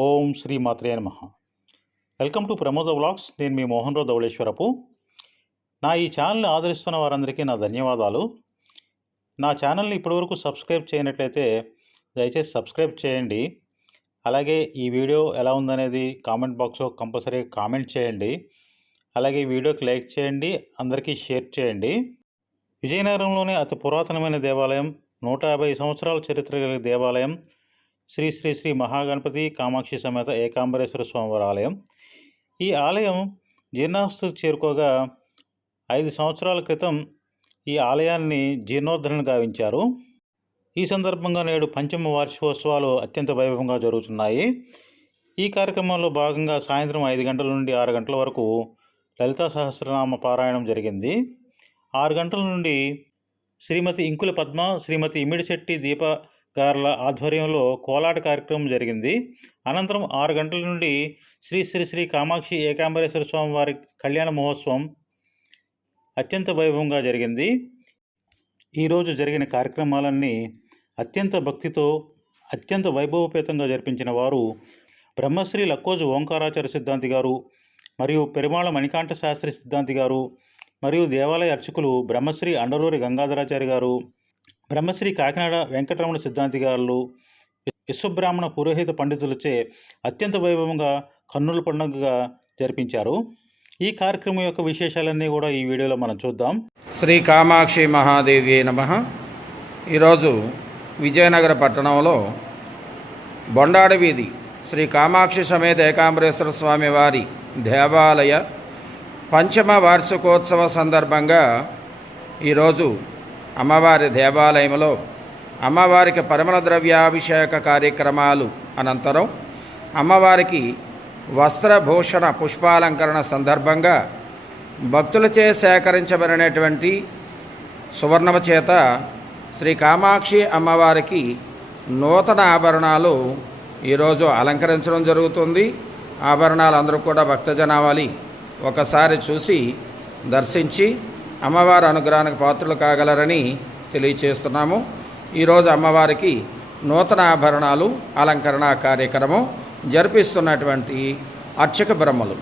ఓం శ్రీ మాత్రే నమః. Welcome to Pramoda vlogs. నేను మీ మోహన్ రావు ధవళేశ్వరపు. నా ఈ ఛానల్ని ఆదరిస్తున్న వారందరికీ నా ధన్యవాదాలు. నా ఛానల్ని ఇప్పటివరకు సబ్స్క్రైబ్ చేయనట్లయితే దయచేసి సబ్స్క్రైబ్ చేయండి. అలాగే ఈ వీడియో ఎలా ఉందనేది కామెంట్ బాక్స్లో కంపల్సరీ కామెంట్ చేయండి. అలాగే ఈ వీడియోకి లైక్ చేయండి, అందరికీ షేర్ చేయండి. విజయనగరంలోని అతి పురాతనమైన దేవాలయం, 150 సంవత్సరాల చరిత్ర కలిగిన దేవాలయం శ్రీ శ్రీ శ్రీ మహాగణపతి కామాక్షి సమేత ఏకాంబరేశ్వర స్వామివారి ఆలయం. ఈ ఆలయం జీర్ణావస్థకు చేరుకోగా 5 సంవత్సరాల క్రితం ఈ ఆలయాన్ని జీర్ణోద్ధరణ గావించారు. ఈ సందర్భంగా నేడు పంచమ వార్షికోత్సవాలు అత్యంత వైభవంగా జరుగుతున్నాయి. ఈ కార్యక్రమంలో భాగంగా సాయంత్రం 5 గంటల నుండి 6 గంటల వరకు లలితా సహస్రనామ పారాయణం జరిగింది. 6 గంటల నుండి శ్రీమతి ఇంకుల పద్మ, శ్రీమతి ఇమిడిశెట్టి దీప గార్ల ఆధ్వర్యంలో కోలాట కార్యక్రమం జరిగింది. అనంతరం 6 గంటల నుండి శ్రీ శ్రీ శ్రీ కామాక్షి ఏకాంబరేశ్వర స్వామి వారి కళ్యాణ మహోత్సవం అత్యంత వైభవంగా జరిగింది. ఈరోజు జరిగిన కార్యక్రమాలన్నీ అత్యంత భక్తితో అత్యంత వైభవపేతంగా జరిపించిన వారు బ్రహ్మశ్రీ లక్కోజు ఓంకారాచార్య సిద్ధాంతి గారు మరియు పెరుమాళ మణికాంఠ శాస్త్రి సిద్ధాంతి గారు మరియు దేవాలయ అర్చకులు బ్రహ్మశ్రీ అండలూరి గంగాధరాచార్య గారు, బ్రహ్మశ్రీ కాకినాడ వెంకటరమణ సిద్ధాంతి గారు, విశ్వబ్రాహ్మణ పురోహిత పండితులచే అత్యంత వైభవంగా కన్నుల పండుగగా జరిపించారు. ఈ కార్యక్రమం యొక్క విశేషాలన్నీ కూడా ఈ వీడియోలో మనం చూద్దాం. శ్రీ కామాక్షి మహాదేవి నమః. ఈరోజు విజయనగర పట్టణంలో బొండాడి వీధి శ్రీ కామాక్షి సమేత ఏకాంబరేశ్వర స్వామి వారి దేవాలయ పంచమ వార్షికోత్సవ సందర్భంగా ఈరోజు అమ్మవారి దేవాలయంలో అమ్మవారికి పరిమళ ద్రవ్యాభిషేక కార్యక్రమాలు అనంతరం అమ్మవారికి వస్త్రభూషణ పుష్పాలంకరణ సందర్భంగా భక్తులచే సేకరించబడినటువంటి సువర్ణమ చేత శ్రీ కామాక్షి అమ్మవారికి నూతన ఆభరణాలు ఈరోజు అలంకరించడం జరుగుతుంది. ఆభరణాలు అందరూ కూడా భక్తజనావళి ఒకసారి చూసి దర్శించి అమ్మవారి అనుగ్రహానికి పాత్రలు కాగలరని తెలియచేస్తున్నాము. ఈరోజు అమ్మవారికి నూతన ఆభరణాలు అలంకరణ కార్యక్రమం జరిపిస్తున్నటువంటి అర్చక బ్రహ్మలు.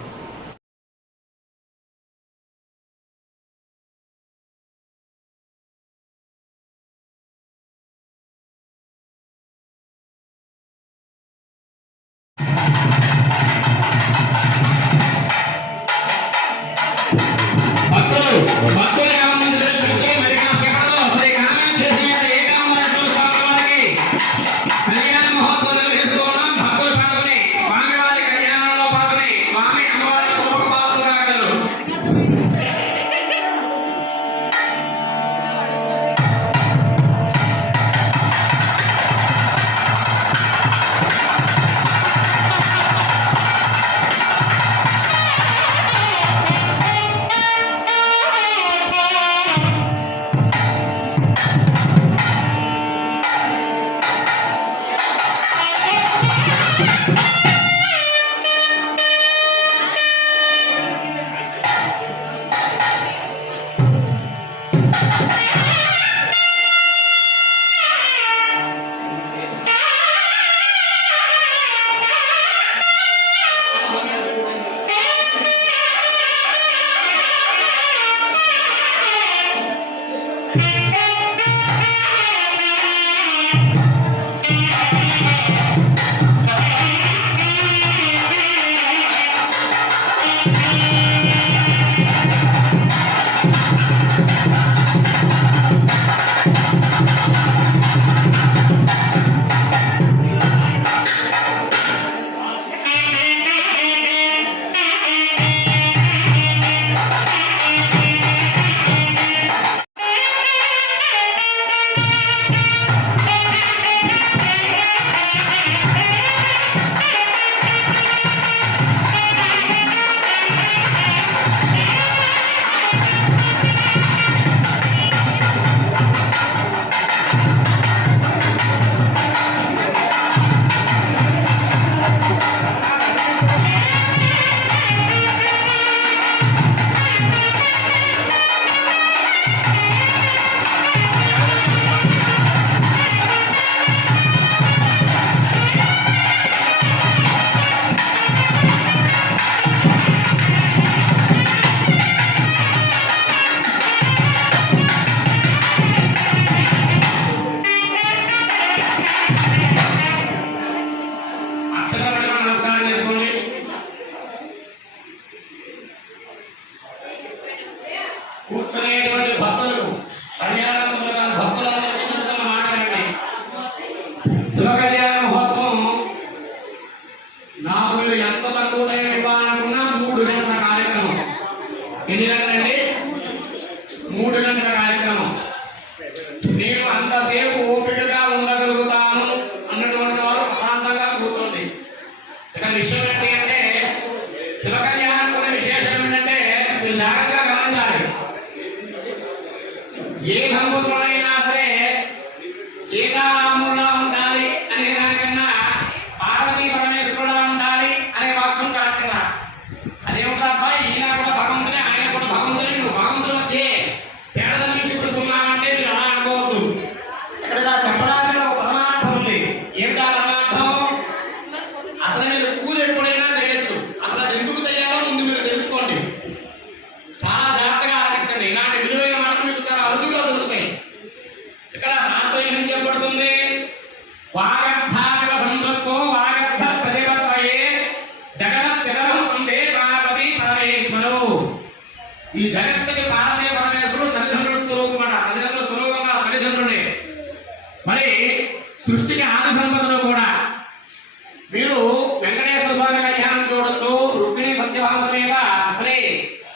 మీరు వెంకటేశ్వర స్వామి కళ్యాణం చూడొచ్చు, రుక్మిణి సత్యభామ మీద శ్రీ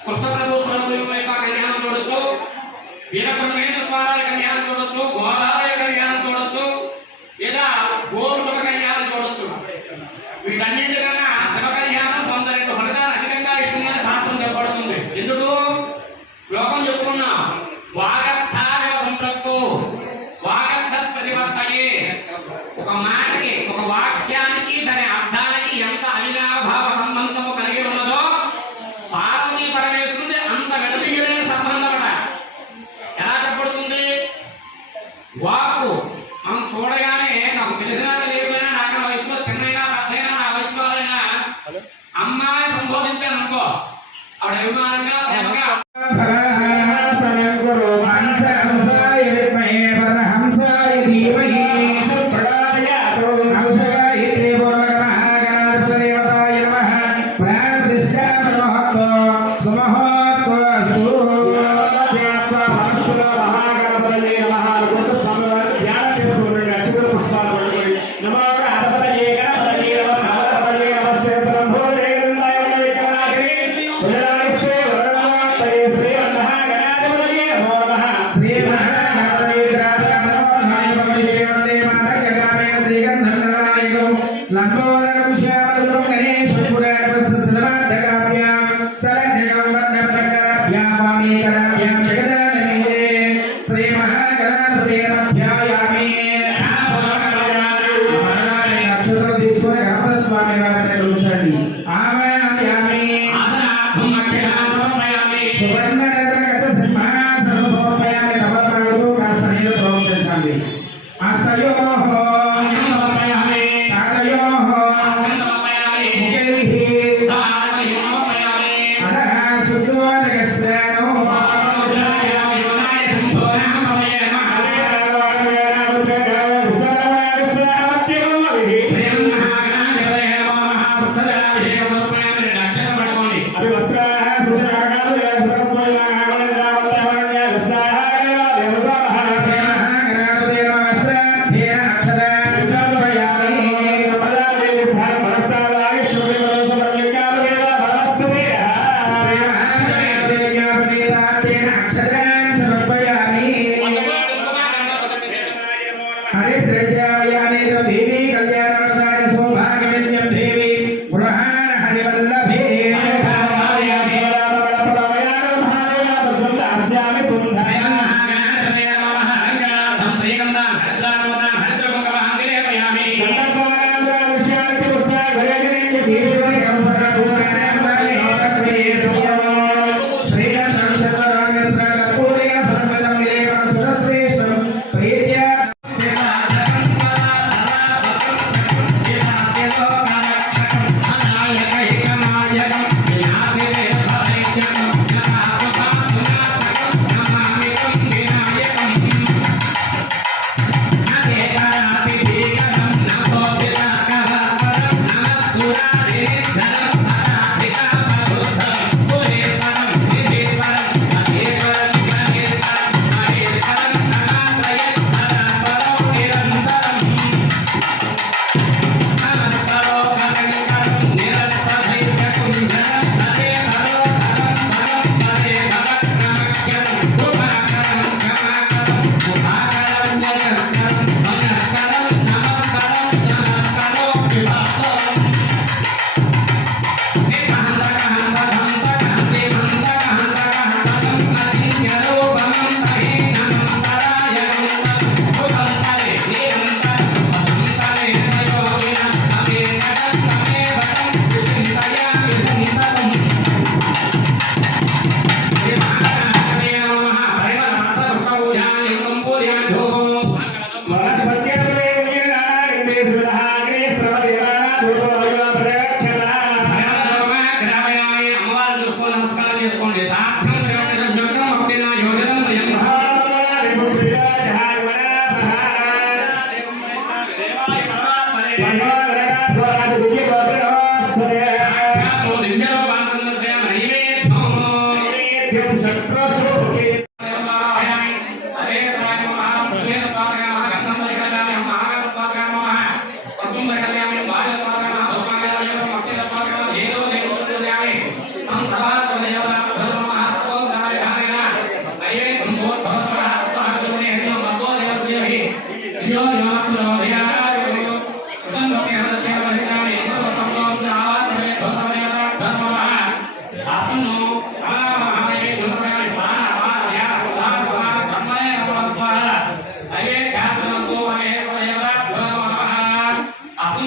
కృష్ణప్రభు ప్రభు యొక్క కళ్యాణం చూడొచ్చు, వీరబ్రహ్మేంద్ర స్వామి కళ్యాణం చూడొచ్చు, గోదావరి కళ్యాణం చూడొచ్చు, లేదా గోరుషభ కళ్యాణం చూడొచ్చు. వీటన్నింటికన్నా శివ కళ్యాణం 102 ఫలితాలు అధికంగా ఇస్తుందని శాస్త్రం చెప్పబడుతుంది. ఎందుకు? శ్లోకం చెప్పుకున్నాం, వాగర్థాదేవ సంపృక్తు వాగర్థ ప్రతివర్తయే. ఒక మాటకి, ఒక వాక్యానికి, దాని అర్థానికి ఎంత అవినాభావ సంబంధము కలిగి ఉన్నదో పార్వతీ పరమేశ్వరుడి అంత వెడదీయలేని సంబంధం అట. ఎలా చెప్పబడుతుంది? వాక్కు మనం చూడగానే నాకు తెలిసినా లేకపోయినా, నాకు వయసులో చిన్నైనా పెద్దైనా, నా వయసులో అయినా అమ్మాయి సంబోధించాను అనుకో, ఆవిడ అభిమానంగా ప్రేమగా లంబోదరం శ్యామలం గణేశ పురాణస్సలమాధకాభ్యాం శరణ్యగం వందపచక్రాభ్యాం వామీకరాభ్యాం జగదానమీరే శ్రీ మహాగణాధిపతే నమః నక్షత్ర తీసుకుని గణపతి స్వామి వారిని కూర్చోండి. ఆవాహయామి సువర్ణరత్నగత సింహాసనం సమర్పయామి. నవరత్నాలు కాస్త నీరు ప్రోక్షించండి. హస్తయోః శ్రీ మహాగణాధిపతే నమః.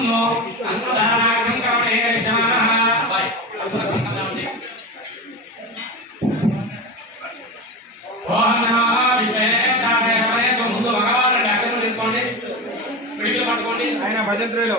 नो अंकुरानां कवणे शमनः बाय ओम नमः विष्णुवे तारे तो ముందు భగవానుడి అక్షరం తీసుకోండి పిడికిలు పట్టుకోండి ఆయన భజంత్రిలో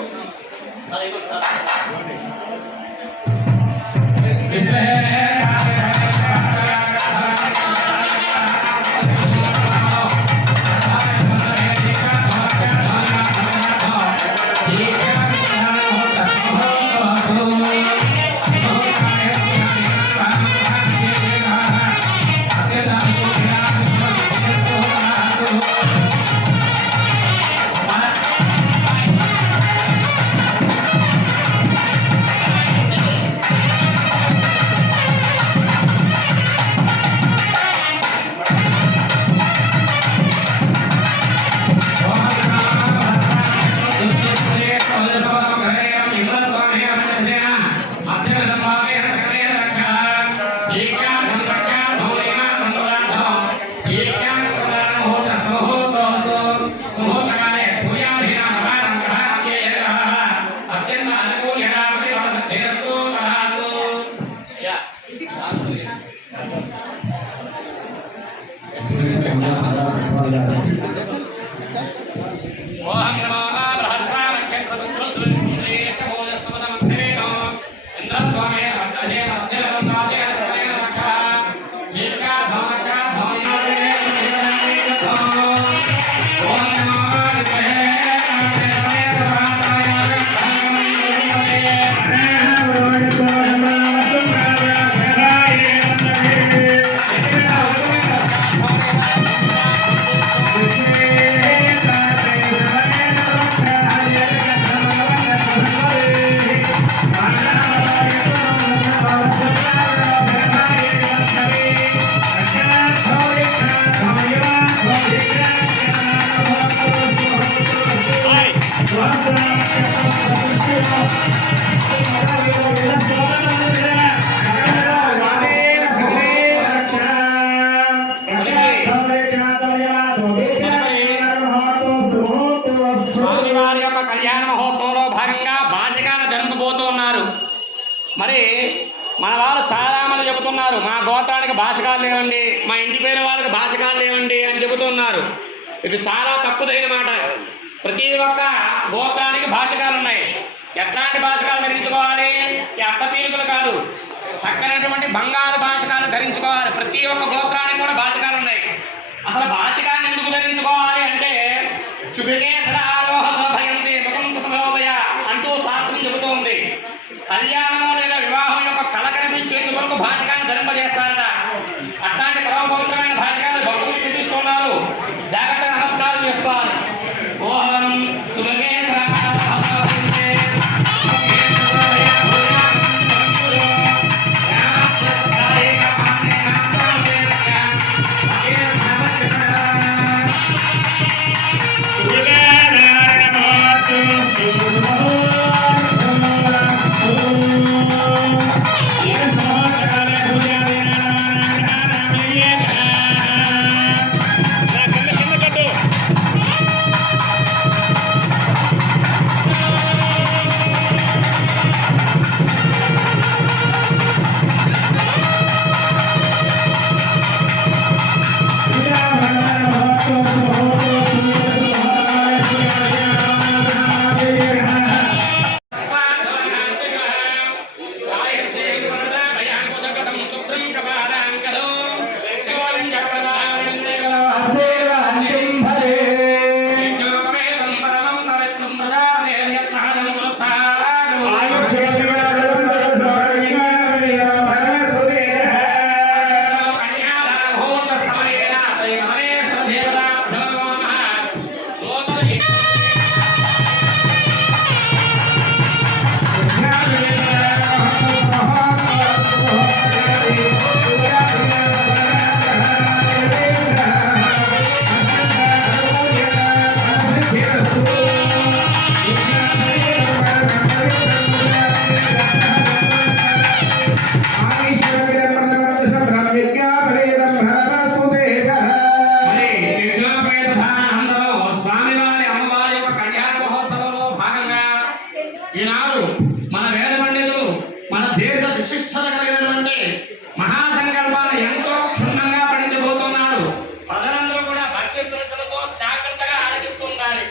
మరి మన వాళ్ళు చాలా మంది చెబుతున్నారు మా గోత్రానికి భాషకాలు లేవండి, మా ఇంటి పేరు వాళ్ళకి భాషకాలు లేవండి అని చెబుతున్నారు. ఇది చాలా తప్పుదైన మాట. ప్రతి ఒక్క గోత్రానికి భాషకాలు ఉన్నాయి. ఎట్లాంటి భాషకాలు ధరించుకోవాలి? అట్ట పీలుకలు కాదు, చక్కనటువంటి బంగారు భాషకాలు ధరించుకోవాలి. ప్రతి ఒక్క గోత్రానికి కూడా భాషకాలు ఉన్నాయి. అసలు భాషకాన్ని ఎందుకు ధరించుకోవాలి అంటే శుభికేశ్వరారోహ శోభయంతి ముకుంతుభయ అంటూ శాస్త్రం చెబుతోంది. కళ్యాణం లేదా వివాహం యొక్క కళ కనిపించేందుకు వరకు భాషకాన్ని ధరింపజేస్తారట. అట్లాంటి పరమపవిత్రమైన భాషకాన్ని భక్తులు చూపిస్తున్నారు. జాగ్రత్తగా నమస్కారం చేసుకోవాలి. ఓం Thank you. ఈనాడు మన వేద పండితులు మన దేశ విశిష్టత కలిగినటువంటి మహాసంకల్పాన్ని ఎంతో క్షుణ్ణంగా పండించబోతున్నారు. ప్రజలందరూ కూడా భక్తి శ్రద్ధలతో జాగ్రత్తగా ఆలకిస్తూ ఉండాలి.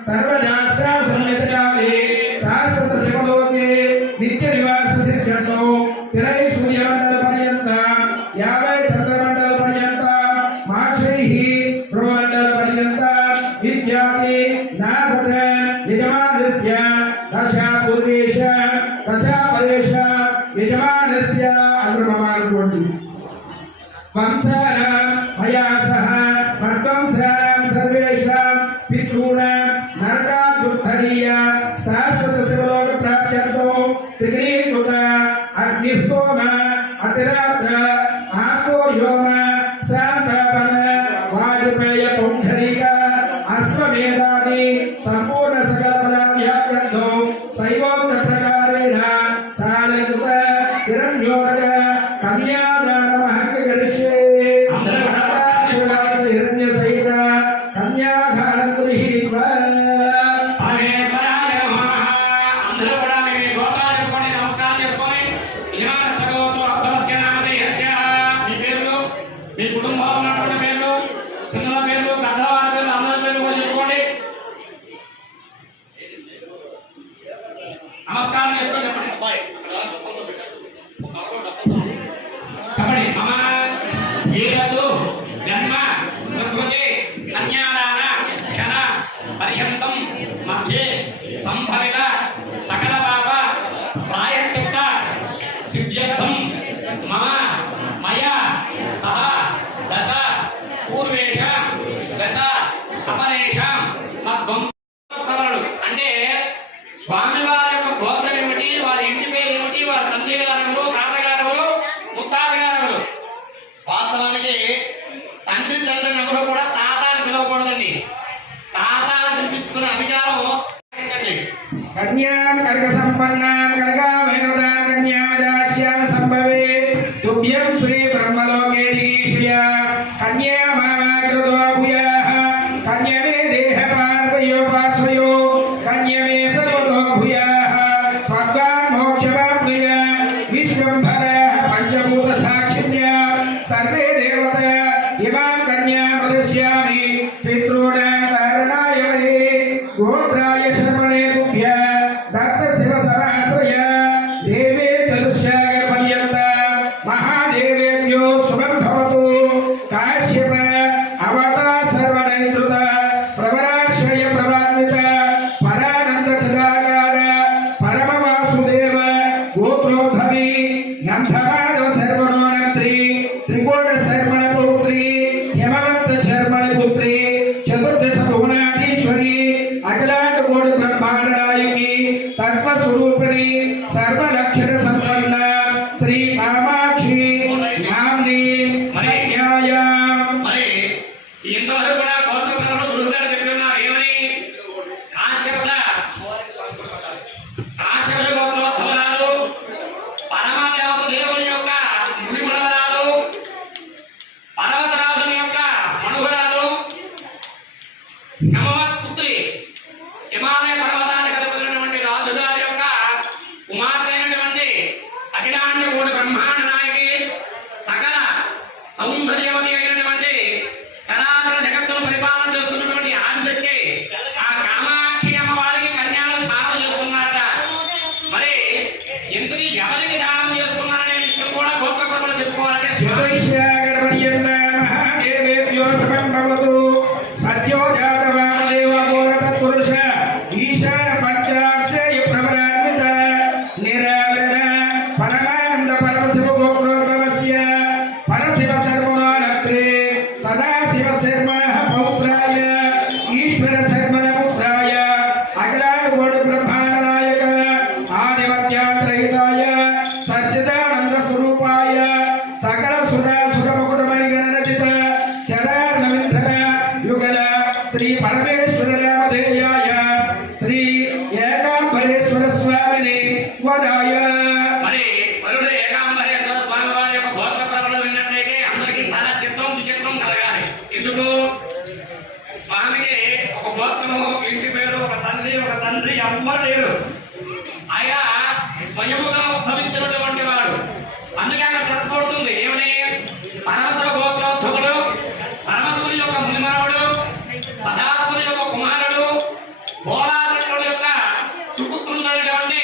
सर्वजास्या యజమానస్య దశ పూర్వేశ దశ పరేశ యజమానస్య అనుమమానుకోండి వంశాన మయా సహ మద్వంశానాం సర్వేషాం పితॄణాం నరకాదుద్ధరీయ శాశ్వత శివలోక ప్రాప్త్యర్థో త్రిగ్రీకృత అగ్నిస్తోమ అతిరాత్ర ఆకోర్యోమ శాంతాపన వాజపేయ పుంఖరీక అశ్వమేధాది సంపూర్ణ సకల పదార్థో శైవోక్త ప్రకారేణ సాలకృత హిరణ్యోదక కన్యాదాన మహర్షే హిరణ్య సహిత కన్యాదానం గృహీత్వా పరమేశ్వరాయ నమః. అందరూ కూడా మీ గోత్రాలు చెప్పుకొని నమస్కారం చేసుకొని యజమాన సగోత్ర అర్థవస్య నామధేయస్య మీ పేర్లు, మీ కుటుంబంలో ఉన్నటువంటి పేర్లు, చిన్నల పేర్లు, పెద్దవారి పేర్లు, అందరి పేర్లు కూడా చెప్పుకోండి. నమస్కారం చేసుకొని చెప్పండి. చెప్పండి. మమ ఈరదు జన్మ ప్రకృతి కన్యాదాన క్షణ పర్యంతం మధ్యే సంభవిత సకల పాప ప్రాయశ్చిత్త సిద్ధ్యర్థం మమ మయా సహ దశ పూర్వేషాం దశ అపరేషాం మద్వంశప్రవరుడు. అంటే స్వామివారి యొక్క గోత్రం ఏమిటి, వారి ఇంటి పేరు ఏమిటి, వారి తండ్రి గారు, తాతగారు, ముత్తాతగారు. వాస్తవానికి తండ్రి తండ్రిని ఎవరు కూడా తాత అని పిలవకూడదండి. తాత అని పిలిపించుకునే అధికారం కన్యాం కనక సంపన్నాం కనకామేకృతాం కన్యాదాస్యామ సంభవే తుభ్యం శ్రీ బ్రహ్మలోకే జిగీషయ కన్యామాకృతో భూయాః కన్యమే దేహ పార్వయో పార్శ్వయో కన్యమే సర్వతో భూయాః భగవాన్ మోక్షమాప్నుయ విశ్వంభర పంచభూత సాక్షిణ్య సర్వే దేవత ఇమాం కన్యాం ప్రదర్శయామి పితॄణాం కారణాయ వై గోత్రాయ శర్మణే తుభ్య దత్త శివ సహస్రయ దేవే చతుష్యాగర పర్యంత మహాదేవేభ్యో శుభం భవతు కాశ్యప అవతా సర్వనైతృత ప్రవరాశ్రయ ప్రవాన్విత పరానంద చదాగార పరమ వాసుదేవ గోత్రోద్భవి గంధమాధవ శర్మణోనంత్రి త్రికోణ శర్మణ పౌత్రి హేమవంత శర్మణ పుత్రి చతుర్దశ భువనాధీశ్వరి అఖిలాండ కోటి బ్రహ్మాండ నాయకి తత్వస్వరూపిణి సర్వలక్షణ సంపన్న శ్రీ కామాక్షి ధామ్ని కన్యాయ మరి ఇంతవరకు కూడా గోత్రపరంలో గురువు గారు చెప్తున్నారు ఏమని? కాశ్యప గోత్రోద్భవరాలు, పరమదేవత దేవుని యొక్క మునిమనవరాలు, పర్వతరాజుని యొక్క మనుగురాలు, హేమవత్ పుత్రి, హిమాలయ పర్వతానికి అధిపతినటువంటి రాజుగారి యొక్క కుమార్తె అయినటువంటి అఖిలాండ కోటి బ్రహ్మాండ నాయకి, సకల సౌందర్యవతి అయినటువంటి చరాచర జగత్తును పరిపాలన చేస్తున్నటువంటి ఆదిశక్తి ఆ కామాక్షి అమ్మవారికి కన్యాలను దానం చేసుకున్నారట. మరి ఎందుకు ఎవరికి దానం చేసుకున్నారనే విషయం కూడా గోత్రపరములు చెప్పుకోవాలంటే చతుష్యాగర పర్యంత మహాదేవేభ్యో శుభం భవతు సత్యో జాతవామదేవ బోధతత్పురుష ఈశాన పశ్చాశ్రయ ప్రవరాన్విత నిరావరణ పరమానంద పరమశివ గోత్రోద్భవస్య పరశివ శర్మణోనత్రే సదాశివ శర్మణ పౌత్రాయ ఈశ్వర శర్మణ పుత్రాయ అఖిలాండ కోటి బ్రహ్మాండ నాయక ఆదిమత్యాంత్రహితాయ సచ్చిదానంద స్వరూపాయ సకల సురా సుఖముకుటమణి గణరచిత చరార్ణమింధన యుగల శ్రీ పరమేశ్వర నామధేయాయ శ్రీ ఏకాంబరేశ్వర స్వామిని వదాయ. మరి వరుడు ఏకాంబరేశ్వర స్వామి వారి యొక్క గోత్ర ప్రబలం విన్నట్లయితే అందరికీ చాలా చిత్రం విచిత్రం కలగాలి. ఎందుకు? స్వామికి ఒక గోత్రము, ఇంటి పేరు, ఒక తండ్రి అమ్మ లేరు. ఆయన స్వయముగా ఉద్భవించినటువంటి వాడు. అందుకే అక్కడ చెప్పబడుతుంది ఏమని? పరమశివ గోత్రోద్భవుడు, పరమశివుని యొక్క మునిమనవుడు, సదాశివుని యొక్క కుమారుడు, భోళాశంకరుడు యొక్క సుపుత్రుడైనటువంటి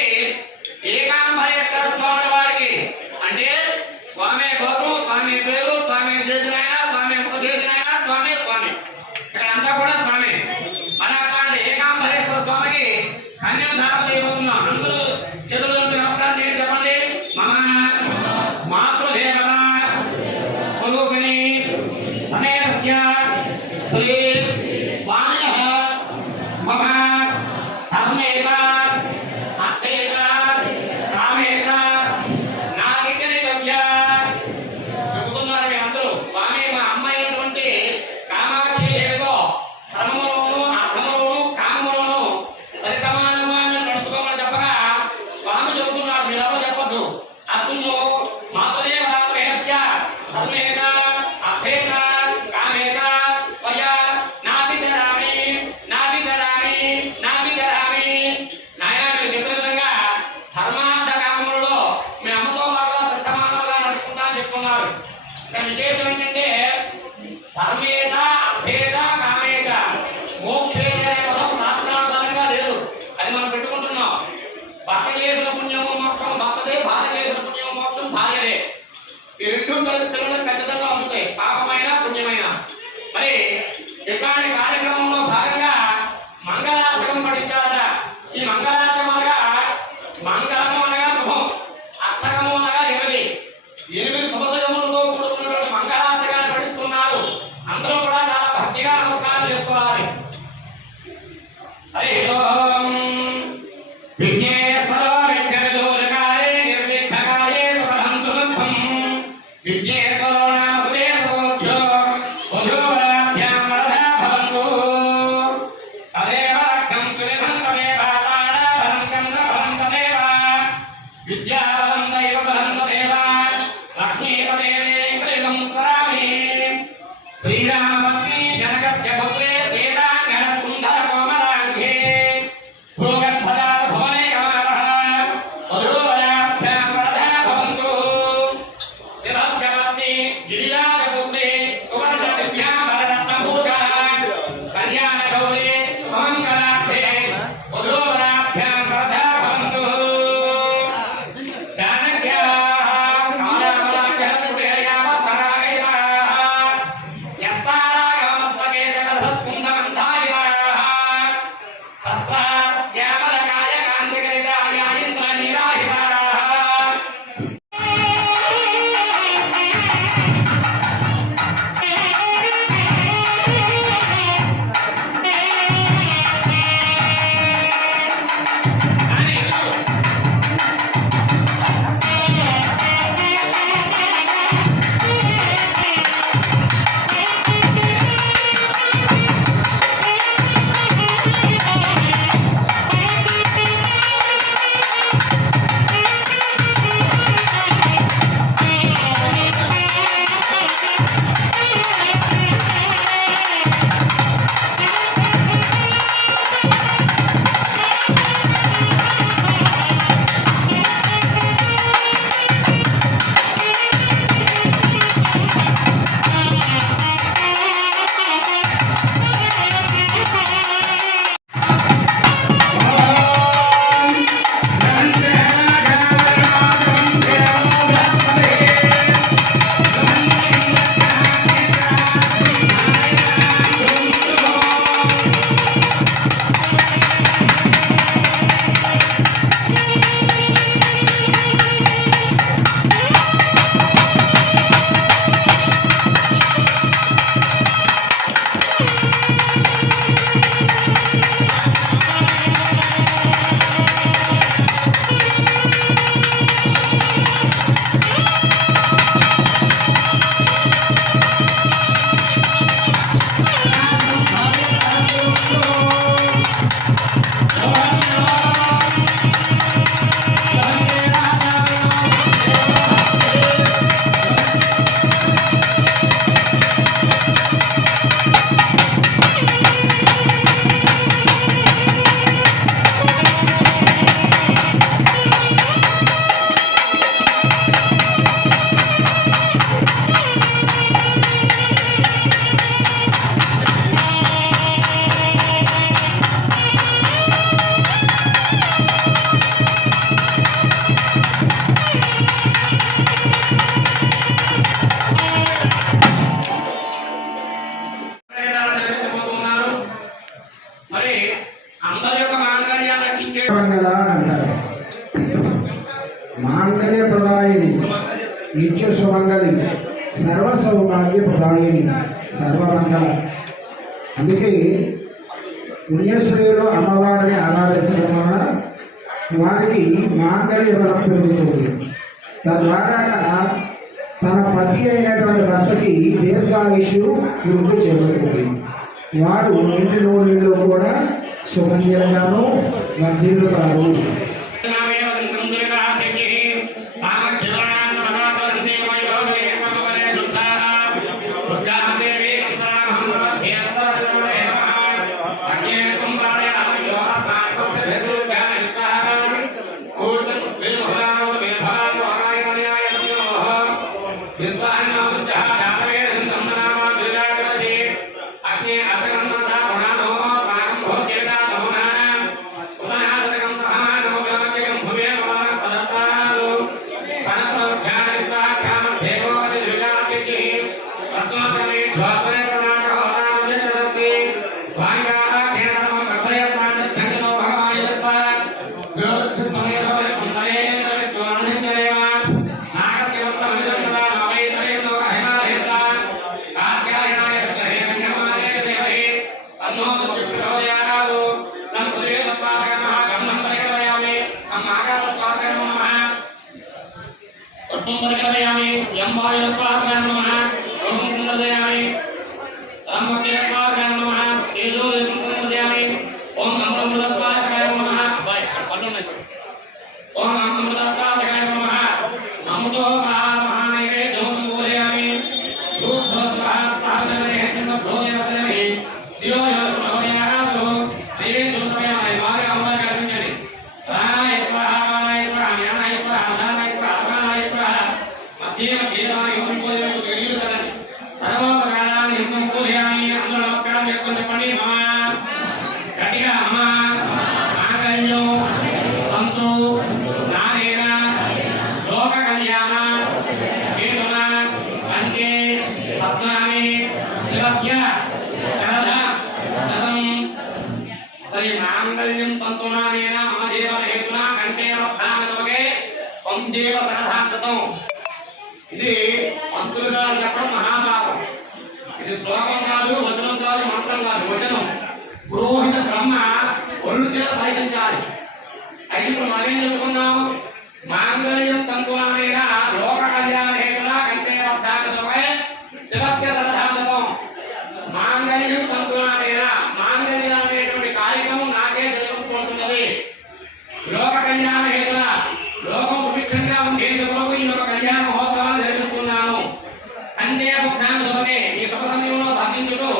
ఏకాంబరేశ్వర స్వామి వారికి. అంటే స్వామి గోత్రం, స్వామి పేరు, స్వామి చేసిన ఆయన, స్వామి ముఖ చేసిన ఆయన, స్వామి స్వామి ఇక్కడ అంతా కూడా స్వామి. మన అట్లాంటి ఏకాంబరేశ్వర స్వామికి కన్యల భర్త చేసిన పుణ్యము మోక్షం భర్తదే, భార్య చేసిన పుణ్యము మోక్షం భార్యదే. ఈ రెండు కలిసి పిల్లలకు ఖచ్చితంగా ఉంటాయి, పాపమైన పుణ్యమైన. మరి ఇట్లాంటి కార్యక్రమంలో భాగంగా మంగళాష్టకం పఠించాలట. ఈ మంగళాష్టకం అనగా మంగళము అనగా శుభం, అష్టకము అనగా 8 శుభశయములతో కూడుకున్నటువంటి మంగళాష్టకాన్ని పఠిస్తున్నారు. అందరూ కూడా చాలా భక్తిగా నమస్కారం చేసుకోవాలి. హరి ఓం విఘ్నేశ్వర విఘ్నవిదూరకాయ నిర్విఘ్నకాయ సుఖంతులత్వం విఘ్నేశ్వరో నామ సుదేవోభ్యో వధూవరాభ్యాం వరదా భవంతు తదేవ రక్షం సునిధం తదేవ తారాబలం చంద్రబలం తదేవ విద్యాబలం దైవబలం తదేవ లక్ష్మీపదే దేవం స్మరామి. శ్రీరామపత్ని జనకస్య పుత్రే సీతాంగన సుందర కోమలాంగే భూగర్భదాత భువనేకమానః వధూవరాభ్యాం వరదా భవంతు శిరస్య పత్ని గిరిరాజపుత్రే సువర్ణ దివ్యాం వరరత్నభూషణ కళ్యాణ గౌరీ సుమంగళార్థే వధూవరాభ్యాం వరదా భవంతు. చాణక్యాః కామరామలాఖ్యహృదయ యావత్తరాగైవాః యస్తారాగమస్తకే జగదత్కుందమంధాయివాః శస్త్రాత్ శ్యామలకాయ కాంతికరితాయ ఇంద్రనీరాహితాః. అని మరి అందరి యొక్క మాంగళ్యాన్ని రక్షించే మంగళ అంటారు. మాంగళ్య ప్రదాయిని, నిత్య సుమంగళి, సర్వ సౌభాగ్య ప్రదాయిని, సర్వమంగళ. అందుకే పుణ్యశ్రేయులు అమ్మవారిని ఆరాధించడం వలన వారికి మాంగళ్య బలం పెరుగుతుంది. తద్వారా తన పతి అయినటువంటి భర్తకి దీర్ఘాయుషు వృద్ధి చెందుతుంది. వారు ఇంటి నూనెలో కూడా సుగంధంగాను వర్ధిల్లుతారు. అగ్ని पुष्पं परिकलयामि यं वायुरत्वाग्राय नमः ओम कुंडलयामि रामभक्तिरत्वाग्राय नमः तेजो कुंडलयामि ओम अमृतत्वाग्राय नमः बाय पल्लो नहीं ओम अमृतत्वाग्राय नमः अमृतो महानैवेद्यो कुंडलयामि दूधस्वाहात्तागणे हेतुमभोजनवदने दियो योगयातो देवो समयाय मार्ग अमर करण्यनि प्राणाय स्वाहा प्राणाय स्वाहा ज्ञानाय स्वाहा दानाय स्वाहा प्राणाय स्वाहा मध्यम देवाय ओम पूजनं गेलियु करन् सर्वोपकाराणि ओम पूजयामि अंदर नमस्कारं చేసుకొని చెప్పండి మమ గట్టిగా అమ్మ మాంగళ్యం తంతు నానేన లోక కళ్యాణ హేతున కంటే పద్మాని శివస్య శరద శతం శ్రీ మాంగళ్యం తంతునానేన మమ జీవన హేతున కంటే పద్మానవగే త్వం జీవ శరదాంతతం ఇది పంతులు గారు చెప్పడం మహాభారతం ఇది శ్లోకం కాదు వచనం కాదు మంత్రం కాదు వచనం పురోహిత బ్రహ్మ ఒళ్ళు చేత ప్రయత్నించాలి అయితే ఇప్పుడు మనం ఏం చెప్పుకున్నాం మాంగళ్యం తంతునానేన లోక కళ్యాణ హేతున కంటే పద్మానవగే శివస్య శరదాంతతం మాంగళ్యం తంతునానేన మాంగళ్యం అనేటువంటి కార్యక్రమం నాకే జరుగుతుంటున్నది లోక కళ్యాణ హేతున లోకం సుభిక్షంగా ఉండేందుకు ఈ యొక్క కళ్యాణ మహోత్సవాన్ని జరిపిస్తున్నాను అంటే బుద్ధాంతోనే ఈ శుభ సమయంలో భావించుతూ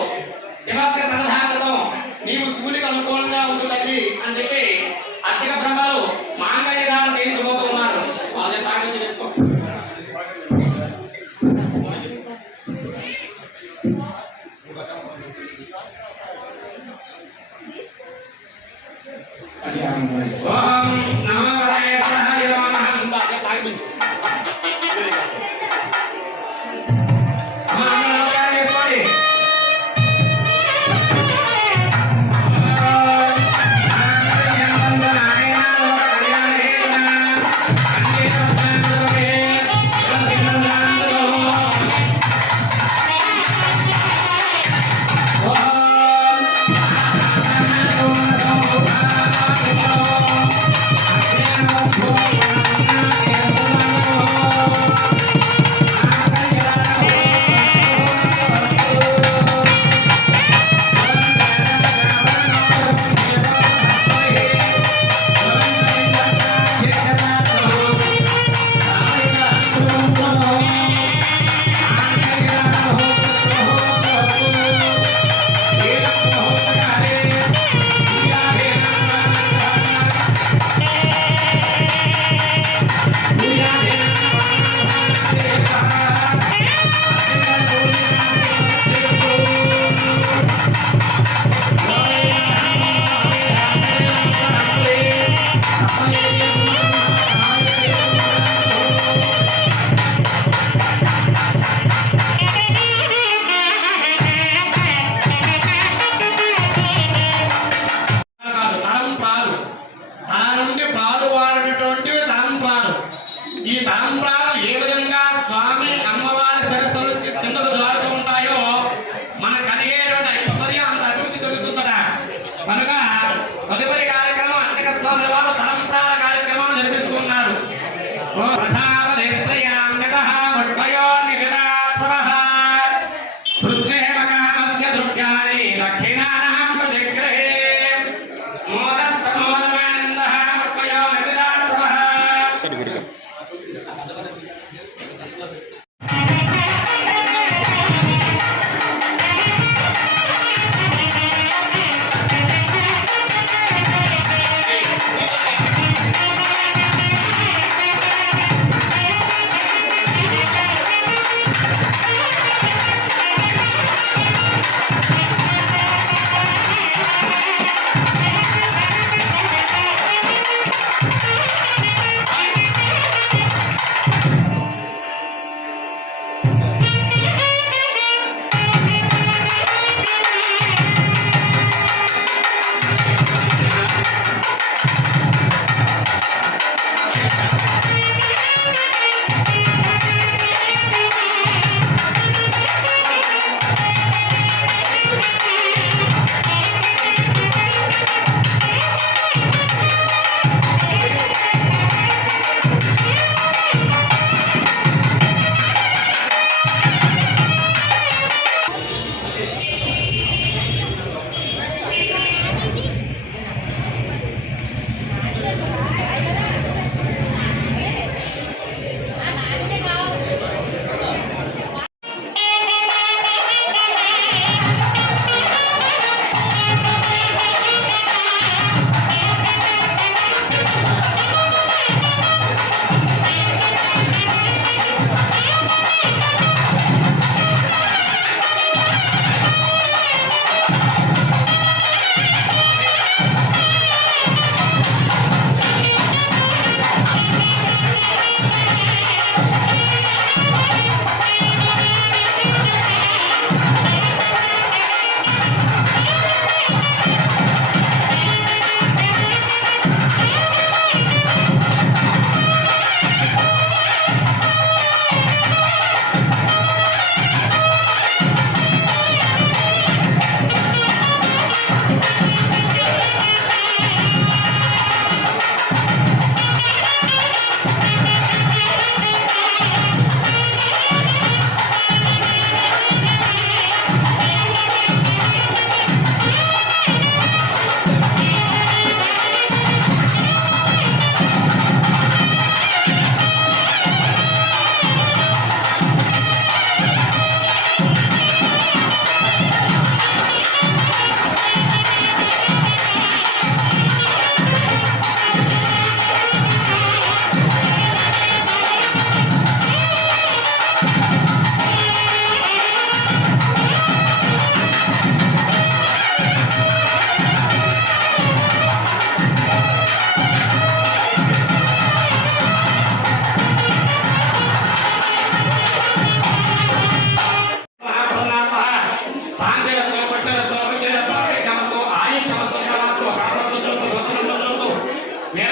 శివస్య సరదాంతతం నీవు శివునికి అనుకూలంగా ఉంటుందండి అని చెప్పి అధిక బ్రహ్మలు మాంగళ్యాలను చేయించుకోతున్నారు వాళ్ళని సాగించి చేసుకో ఓం నమో నారాయణాయ నమః బాగా సాగించు ఈ తలంబ్రాలు ఏ విధంగా స్వామి అమ్మవారి సరస్సులు కిందకు జారుతూ ఉంటాయో మన కలిగేటువంటి ఐశ్వర్యం అంత అభివృద్ధి చెందుతుందట కనుక తదుపరి కార్యక్రమం అర్చక స్వామి వారు తలంబ్రాల కార్యక్రమాలు జరిపిస్తున్నారు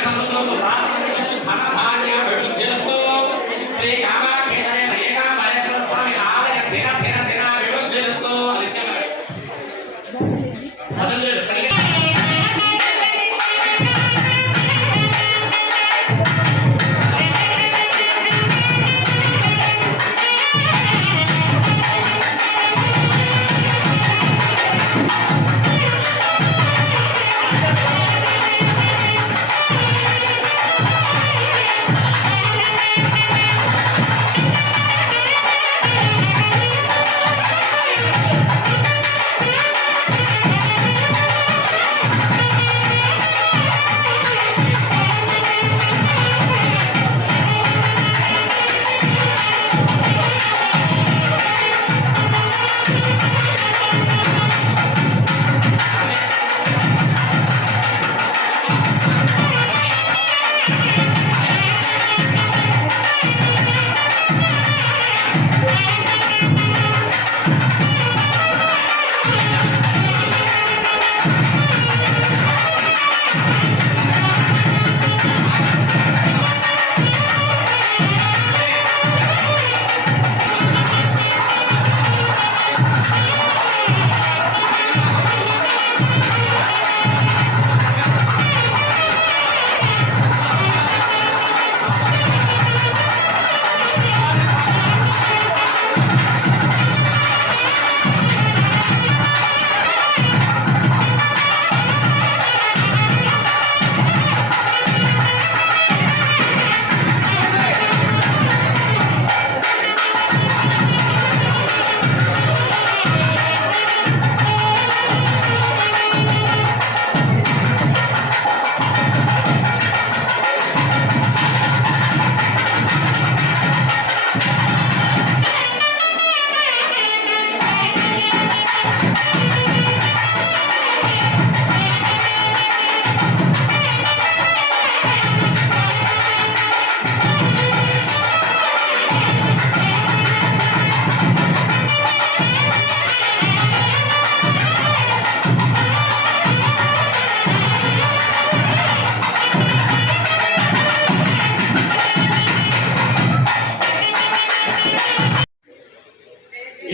సముద్రంలో సాధనకు ధన ధాన్య అభివృద్ధిరస్తు శ్రీ కామాక్షి సమేత ఏకాంబరేశ్వర స్వామి ఆలయ దిన దిన దిన అభివృద్ధిరస్తు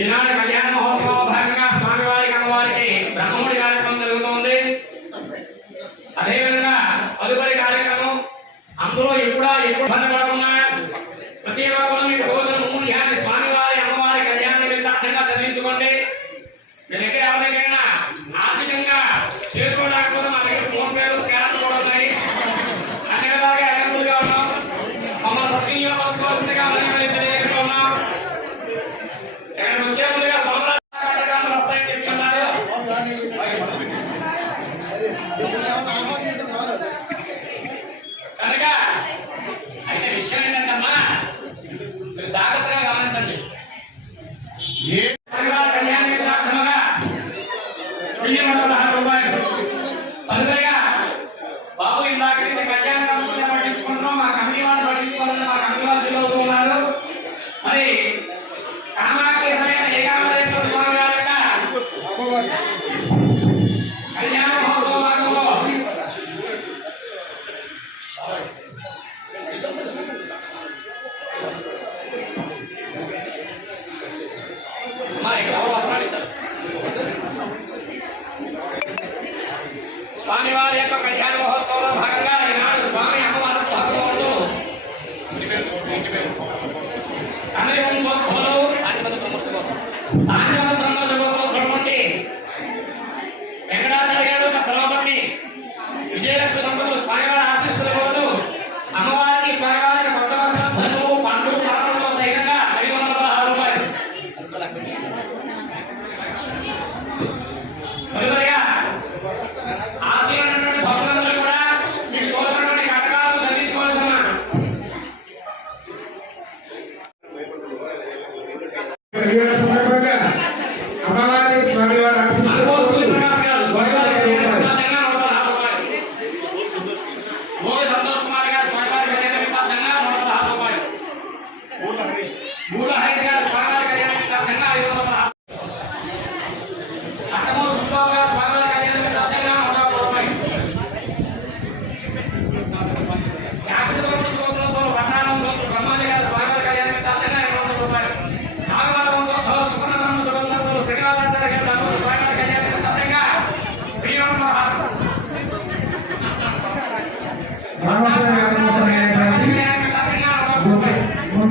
ఈనాడు కళ్యాణ మహోత్సవంలో భాగంగా స్వామివారికి అమ్మవారికి బ్రహ్మముడి కార్యక్రమం జరుగుతోంది. అదేవిధంగా తదుపరి కార్యక్రమం అందులో ఎక్కువ పడకుండా ప్రతి ఒక్కరు మీకు రోజు మూల్యాన్ని స్వామివారి అమ్మవారి కళ్యాణ నిమిత్తంగా చదివించుకోండి. మీ దగ్గర ఎవరికైనా ఆర్థికంగా చేతులు లేకపోతే మా దగ్గర ఫోన్ పేలు స్కాన్ కూడా ఉన్నాయి. అన్ని విధాలుగా అవైలబుల్గా ఉన్నాం. మమ్మల్ని సద్వినియోగపరచుకోవాల్సిందిగా మళ్ళీ తెలియజేస్తున్నాం. ఇక్కడ వచ్చే ముందుగా సౌందర్యాలు వస్తాయని చెప్తున్నారు. కనుక అయితే విషయం ఏంటంటమ్మా, మీరు జాగ్రత్తగా గమనించండి. ఏ కళ్యాణ విధానంగా 1016 రూపాయలు తదుపరిగా బాబు ఇందాక నుంచి కళ్యాణ పట్టించుకుంటున్నాం. మా కమిటీ వాళ్ళు పట్టించుకోవాలని మా కమిటీ వాళ్ళు తెలియజేస్తూ ఉన్నారు. మరి కామాక్షి సమేత ఏకాంబరేశ్వర స్వామి వారి యొక్క కళ్యాణ మహోత్సవ భాగంలో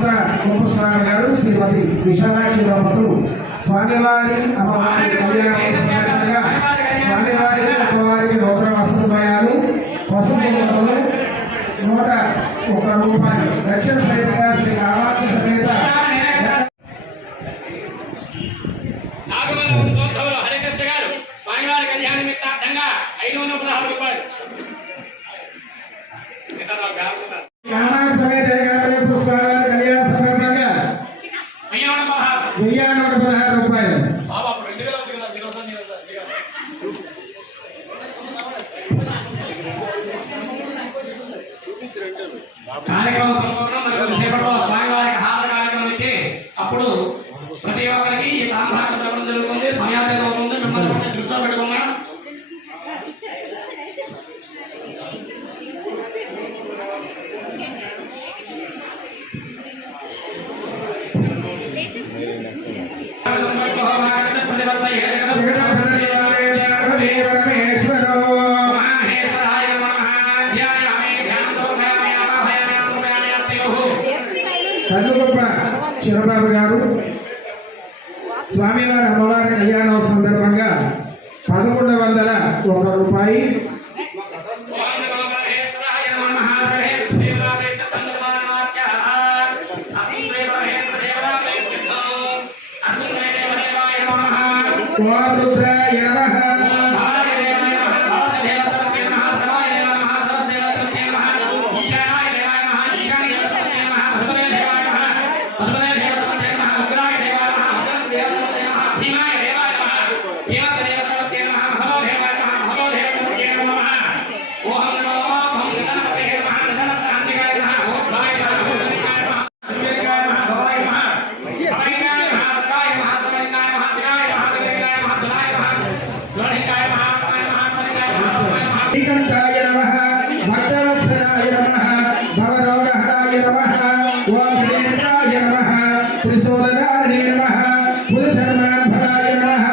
సొంత కుప్పస్వామి గారు శ్రీమతి విశాలాక్షి దంపతులు స్వామివారి అమ్మవారి కళ్యాణ సందర్భంగా స్వామివారికి అమ్మవారికి నూతన వస్త్రమయాలు పసుపు కుంకుమలు 101 రూపాయలు దక్షిణ సైనిక శ్రీ కామాక్షి సమేత నాగమల్లి హరికృష్ణ గారు స్వామివారి కళ్యాణ నిమిత్తార్థంగా 516 రూపాయలు. కామాక్షి సమేత ఏకాంబరేశ్వర స్వామివారి కళ్యాణ సందర్భంగా 1116 రూపాయలు. కార్యక్రమం సంపూర్ణం. సేపట్లో స్వామివారికి హారత కార్యక్రమం ఇచ్చి అప్పుడు ప్రతి ఒక్కరికి ఈ తాంత్రాక్ష చెప్పడం జరుగుతుంది. సమయాధీనం అవుతుంది. మిమ్మల్ని దృష్టిలో పెట్టుకున్నాం. కదుగొప్ప చిరబాబు గారు స్వామివారి అమ్మవారి కళ్యాణం సందర్భంగా 1101 రూపాయి. ఓం రుద్రాయ నమః. శ్రీకంఠాయ నమః. భక్తవత్సలాయ నమః. భవరోగహరాయ నమః. ఓం శ్రీకాయ నమః. త్రిశూలధారిణే నమః. పురుషర్మాభరాయ నమః.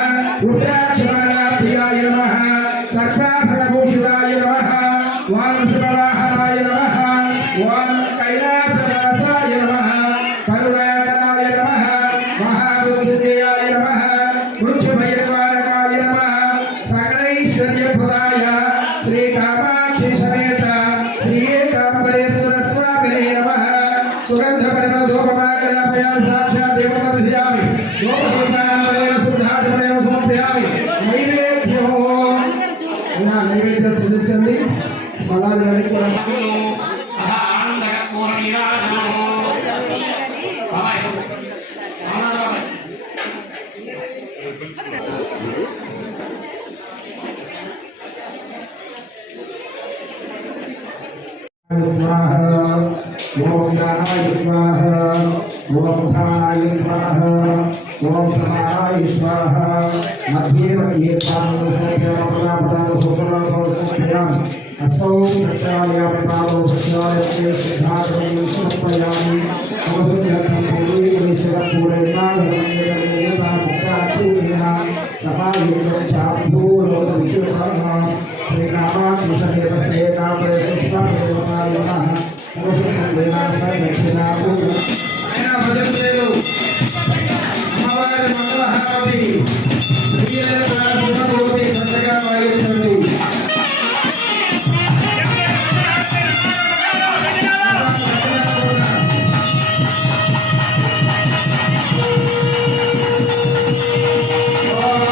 రుద్రాక్షమాలాప్రియాయ నమః. సర్వాభరణభూషితాయ నమః. ఓం శుభవాహనాయ నమః. ఓం కైలాసవాసాయ నమః. కరుణాకరాయ నమః. మహామృత్యుంజయాయ నమః. మృత్యుభయనివారణాయ నమః. సకలైశ్వర్యప్రదాయ శ్రీ కామాక్షి సమేత శ్రీ ఏకాంబరేశ్వర స్వామినే నమః. సుగంధ పరిమళ ధూపమాకరాపయామి. సాక్షాత్ దేవమర్శయామి. ధూపదీపానందరేణ శుద్ధాచమనేన సమర్పయామి. నైవేద్యం నైవేద్యం చెల్లించండి. మలాలి గారికి కూడా स्वाहा. ओम ज्ञानाय स्वाहा. ओम ध्यानाय स्वाहा. ओम समानाय स्वाहा. मध्ये मध्ये असौ प्रक्षालयामि पादौ प्रक्षालयामि सिद्धार्थं समर्पयामि. समसुद्धं पूर्वं शिवपूरेणागमनेन मुक्ताचूरेण समायुक्तं चाभूलोकविचूर्णः. श्रीकामाक्षि समेत श्रीकामरेश्वर स्वामिदेवताय नमः. समसुद्धं दक्षिणापूर्वं भजन्तेषु अమ్మవారి మంగళహారతి శ్రీలలితామూర్తి సంతగా వాయించండి. ఓం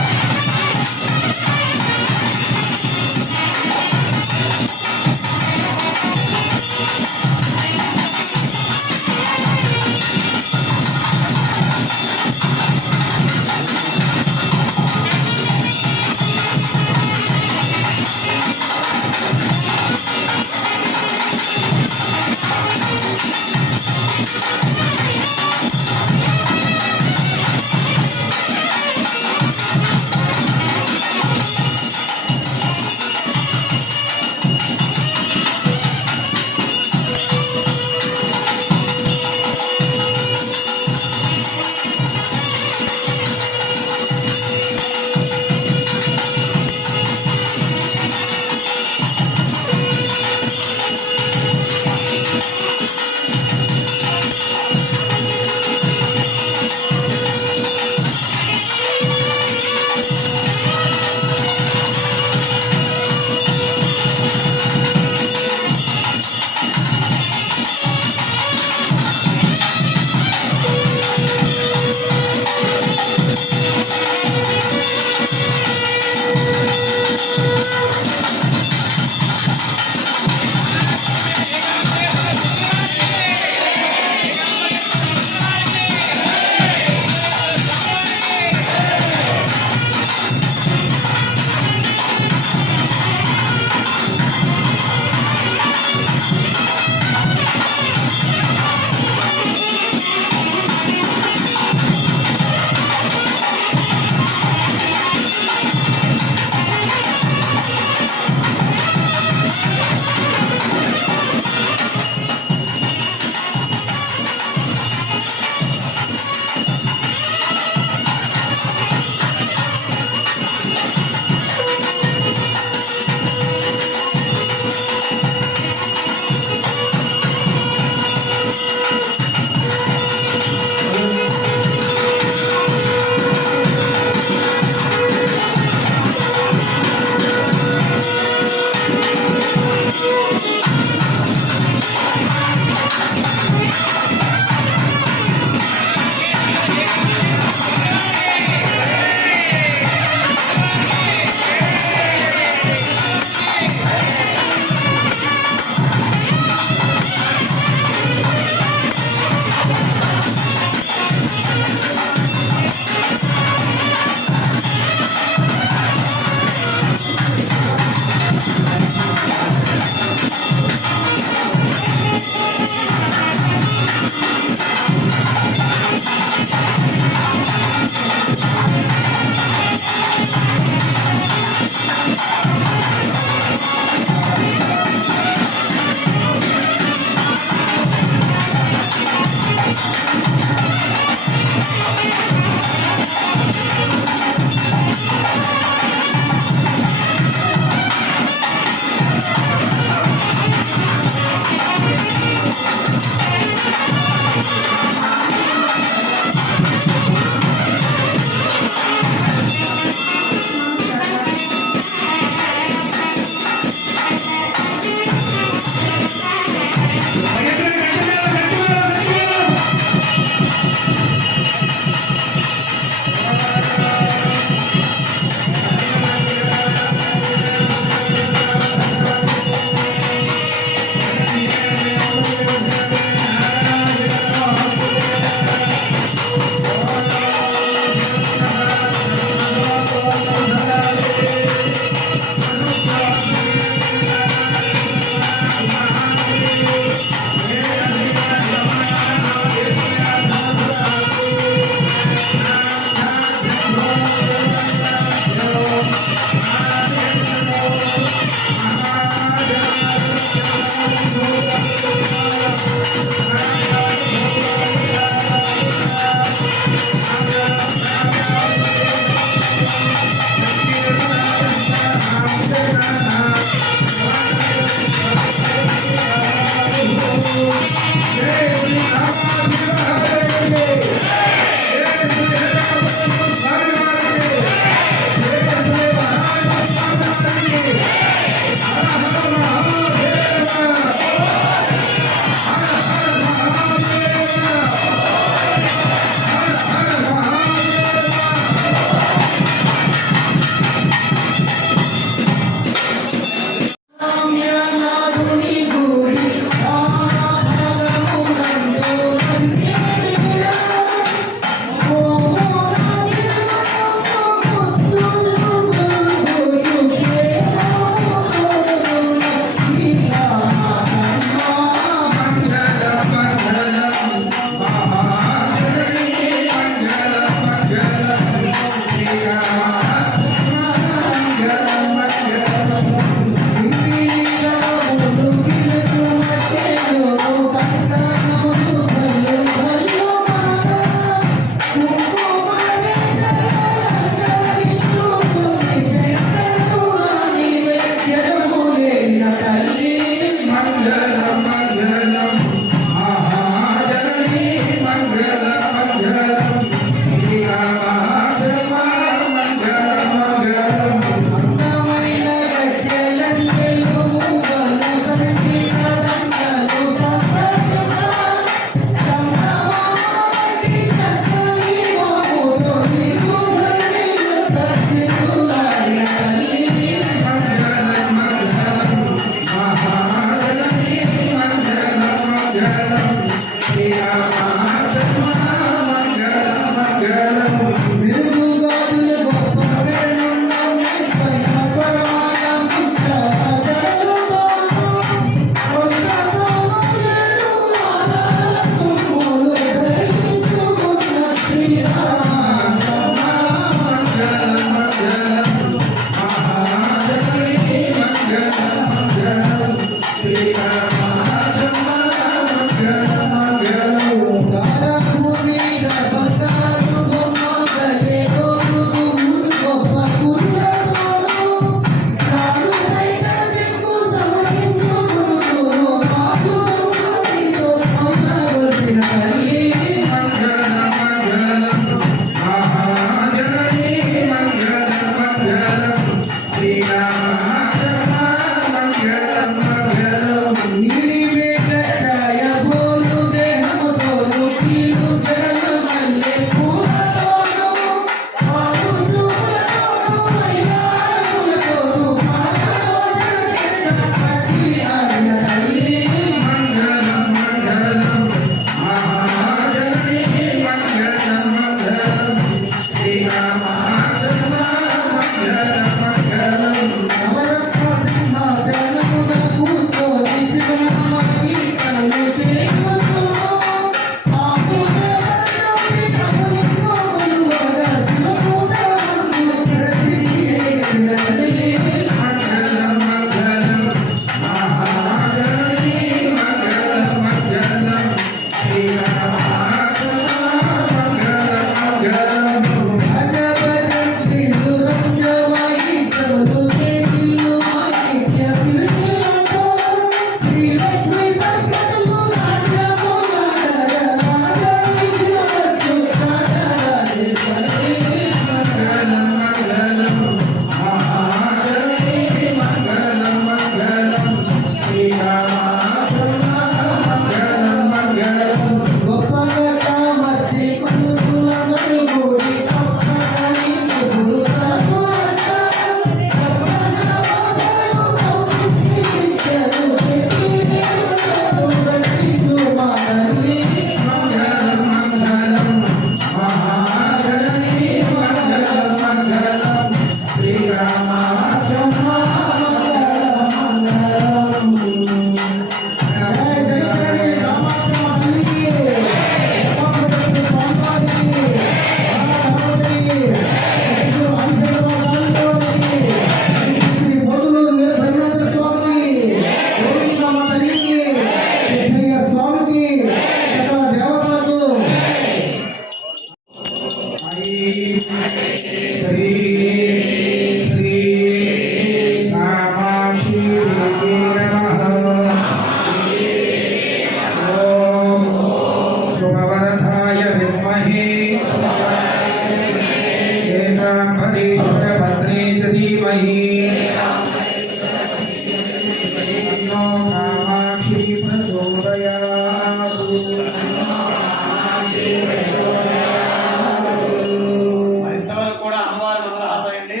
ఇంతవరకు కూడా అమ్మవారి మంగళ ఆదాయండి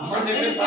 అమ్మని చెప్పేసి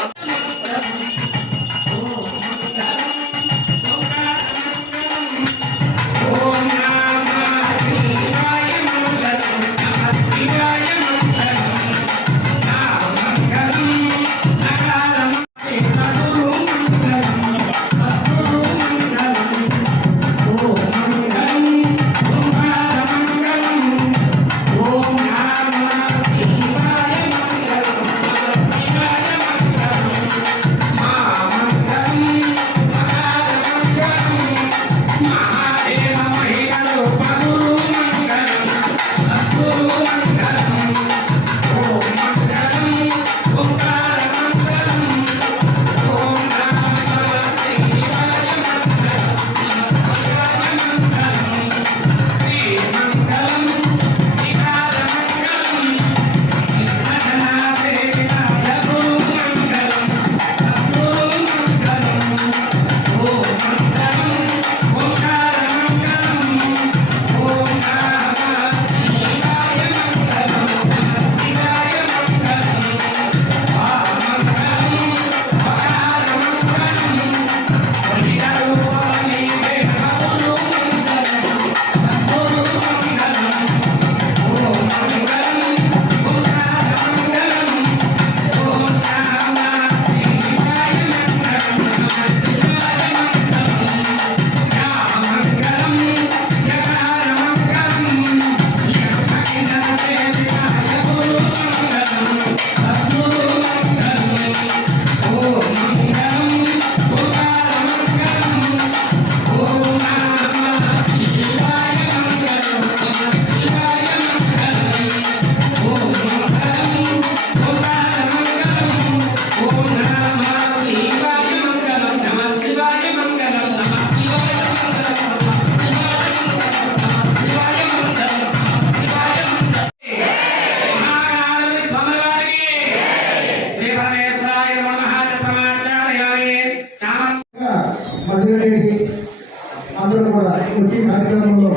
అందరూ కూడా వచ్చి కార్యక్రమంలో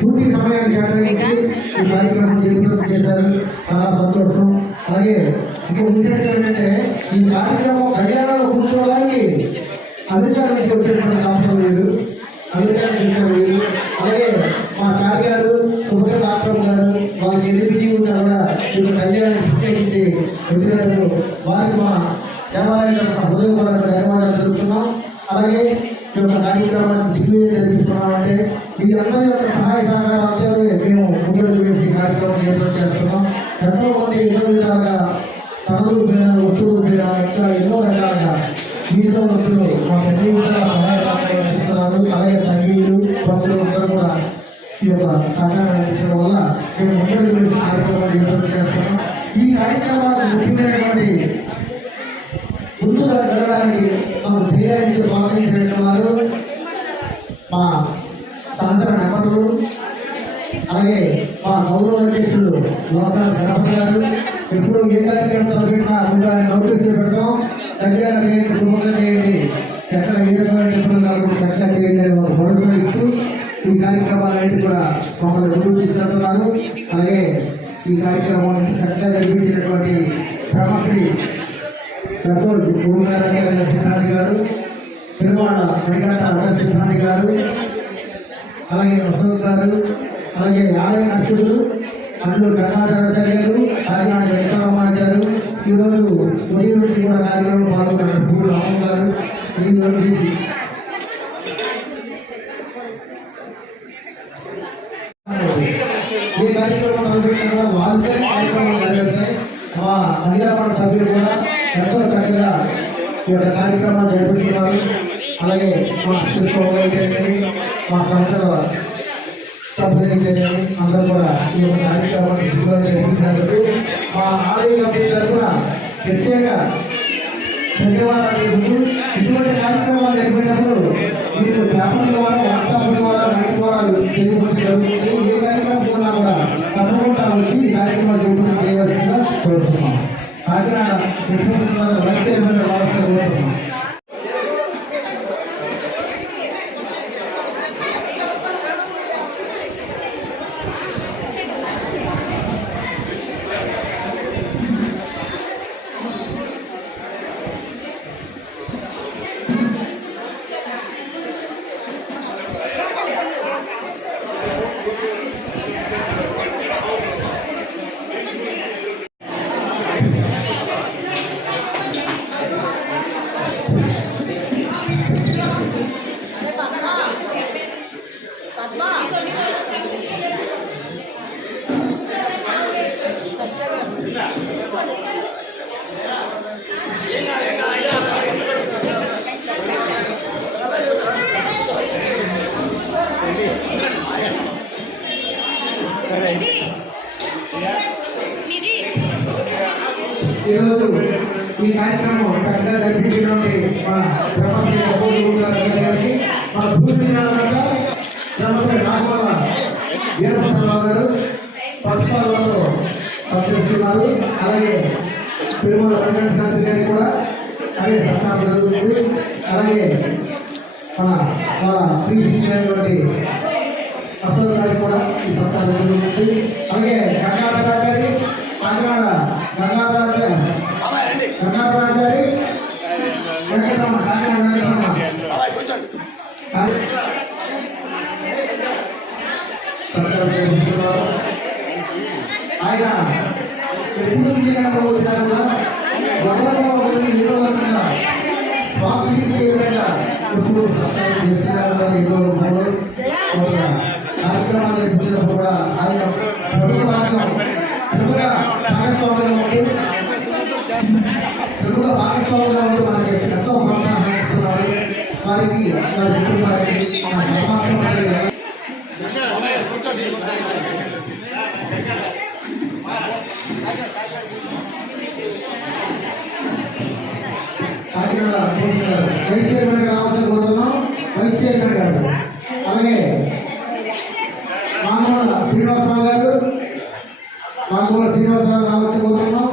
పూర్తి సమయాన్ని కేటాయించి ఈ కార్యక్రమం చేశారు. చాలా సంతోషం. అలాగే ఇంకో విశేషం ఏంటంటే ఈ కార్యక్రమం కళ్యాణంలో కూర్చోవడానికి అమెరికా నుంచి వచ్చేటువంటి అవసరం లేదు. అమెరికా నుంచి లేదు. అలాగే మా కార్యాలు సుభద్ర డాక్టర్ గారు వాళ్ళకి ఎన్ని బిజీ ఉన్నా కూడా యొక్క కళ్యాణాన్ని ప్రత్యేకించి వచ్చినందుకు వారికి మా దేవాలయం హృదయపూర్వక ధన్యవాదాలు తెలుపుతున్నాం. అలాగే ఈ యొక్క కార్యక్రమాన్ని దిగ్విజయం జరిపిస్తున్నామంటే వీళ్ళందరి యొక్క సహాయ సహకారాలతో మేము ముందుకు వేసి కార్యక్రమం ఏర్పాటు చేస్తున్నాం. ఎంతో మంది ఎన్నో విధాలుగా తనలు వస్తువులు ఇంకా ఎన్నో రకాలుగా వీటిలో వస్తువులు మా పెళ్లి విధాల సహాయ సహకారం అందిస్తున్నారు. అలాగే సంగీతులు భక్తులు అందరూ కూడా ఈ యొక్క సహకారం అందించడం వల్ల మేము ముందుకు వేసి కార్యక్రమాలు ఏర్పాటు చేస్తున్నాం. ఈ కార్యక్రమాలు ముఖ్యమైనటువంటి ముందుగా వెళ్ళడానికి మాకు ధైర్యాన్ని ప్రోత్సహించిన వారు మా సహచర నెంబర్లు, అలాగే మా గౌరవ అధ్యక్షులు లోకల్ గణపతి గారు. ఎప్పుడు ఏ కార్యక్రమం తలపెట్టినా ముందుగా నోటీసులు పెడతాం. చక్కగా చేయండి, శుభంగా చేయండి, ఎక్కడ ఏ రకమైన ఇబ్బందులు కాకుండా చక్కగా చేయండి అని మాకు భరోసా ఇస్తూ ఈ కార్యక్రమాలన్నిటి కూడా మమ్మల్ని ముందుకు తీసుకెళ్తున్నారు. అలాగే ఈ కార్యక్రమాన్ని చక్కగా జరిపించినటువంటి బ్రహ్మశ్రీ డాక్టర్ భూమినారాయణ సింహాని గారు, తిరుమల వెంకట సింహాని గారు, అలాగే అశోక్ గారు, అలాగే ఆలయ అర్చకులు అందులో గంగాధరాచార్య గారు, కాకినాడ వెంకటరామాచార్య, ఈరోజు ఉదయం నుంచి కూడా కార్యక్రమంలో పాల్గొన్నారు పూడు రామం గారు, శ్రీగారు. ఈ కార్యక్రమం మొదలుపెట్టిన వాళ్ళతో కార్యక్రమాలు నెరవేరుతాయి. మా మహిళా మండలి సభ్యులు కూడా ఎంతో చక్కగా ఈ యొక్క కార్యక్రమాలు జరుపుతున్నారు. అలాగే మా కృష్ణ మా సంస్థల సభ్యులు అందరూ కూడా ఈ యొక్క కార్యక్రమాన్ని నిర్వహించినందుకు మా ఆలయ కమిటీ తరఫున ప్రత్యేక ధన్యవాదాలు. ఇటువంటి కార్యక్రమాలు జరిపినప్పుడు మీకు పేపర్ల ద్వారా, వాట్సాప్ ద్వారా, లైవ్ ద్వారా తెలియజేయడం జరుగుతుంది. ఏ కార్యక్రమం ఉన్నా కూడా తప్పకుండా వచ్చి ఈ కార్యక్రమాలు చేయవలసిందిగా కోరుతున్నాం. కాకినాడ కృష్ణ వైస్ చైర్మన్ రావాల్సిన కోరుతున్నాం. ఈరోజు ఈ కార్యక్రమం చక్కగా జరిపించినటువంటి మా బ్రహ్మశ్రీ గారికి, మా భూమి బ్రహ్మశ్రీ నాగవల్ల వీరభద్రరావు గారు పక్షాలలో పనిచేస్తున్నారు. అలాగే తిరుమల వెంకట శాస్త్రి గారికి కూడా అదే సత్కారం జరుగుతుంది. అలాగే మన శ్రీకృష్ణటువంటి అశోక్ గారికి కూడా ఈ సత్కారం జరుగుతుంది. అలాగే గంగాధరాచారి, కాకినాడ గంగాధరాచారి, వెంకటరమణ, కాకినాడ వెంకటరమణ ఆయన ఎప్పుడు విజయనగరం వచ్చినా కూడా గౌరవంగా ఏదో రకంగా స్వాస్థ్యం ఏ విధంగా ఎప్పుడు సత్కారం చేస్తున్నారు. ఏదో కార్యక్రమాలు చేస్తున్నప్పుడు కూడా ఆయన ప్రముఖ భాగస్వామిగా ఉంటూ మనకి ఎంతో ప్రోత్సాహం ఇస్తున్నారు. వారికి వారి కుటుంబానికి కాకినాడ వైస్ చైర్మన్ రావాల్సిన కోరుతున్నాం. వైస్ చైర్మన్ గారు, అలాగే మానవుల శ్రీనివాసరావు గారు, మానవుల శ్రీనివాసరావు రావాల్సిన కోరుతున్నాం.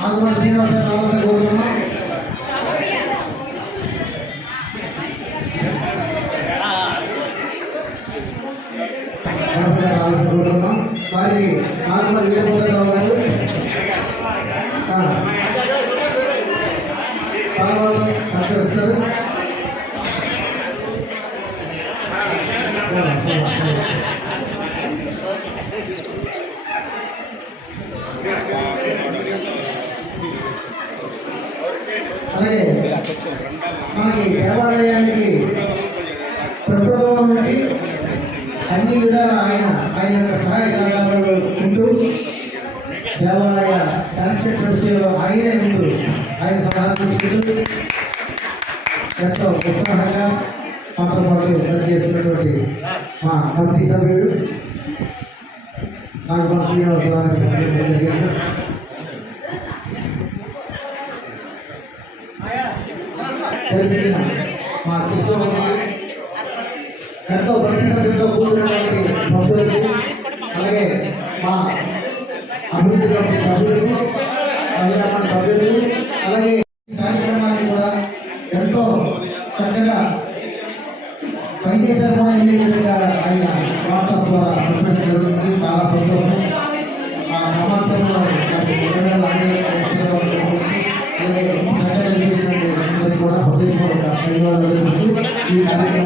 మానవుల శ్రీనివాసరావు రావాల్సిన కోరుతున్నాం. వారికి పాల్గొనడం సహకరిస్తారు. అలాగే మనకి దేవాలయానికి ప్రభుత్వం నుండి అన్ని విధాలు ఆయన యొక్క సహాయ సహకారాలు ఉంటూ దేవాలయ కన్స్ట్రక్షన్ విషయంలో ఆయనే ఉంటూ ఆయన సలహా తీసుకుంటూ ఎంతో ఉత్సాహంగా మాతో పాటు పనిచేస్తున్నటువంటి మా కమిటీ సభ్యుడు నాగపల్లి శ్రీనివాసరావు మా కృష్ణమూర్తి ఎంతో ప్రతిష్టతో కూడినటువంటి భక్తులకు అలాగే మా అభివృద్ధి కమిటీ సభ్యులకు అభిరామణ సభ్యులకు అలాగే కార్యక్రమాన్ని కూడా ఎంతో చక్కగా పనిచేశారు కూడా ఈ విధంగా ఆయన వాట్సాప్ ద్వారా ప్రకటించడం జరుగుతుంది. చాలా సంతోషం. ఆ సమాచారంలో కూడా హృదయపూర్వక ధన్యవాదాలు. ఈ కార్యక్రమం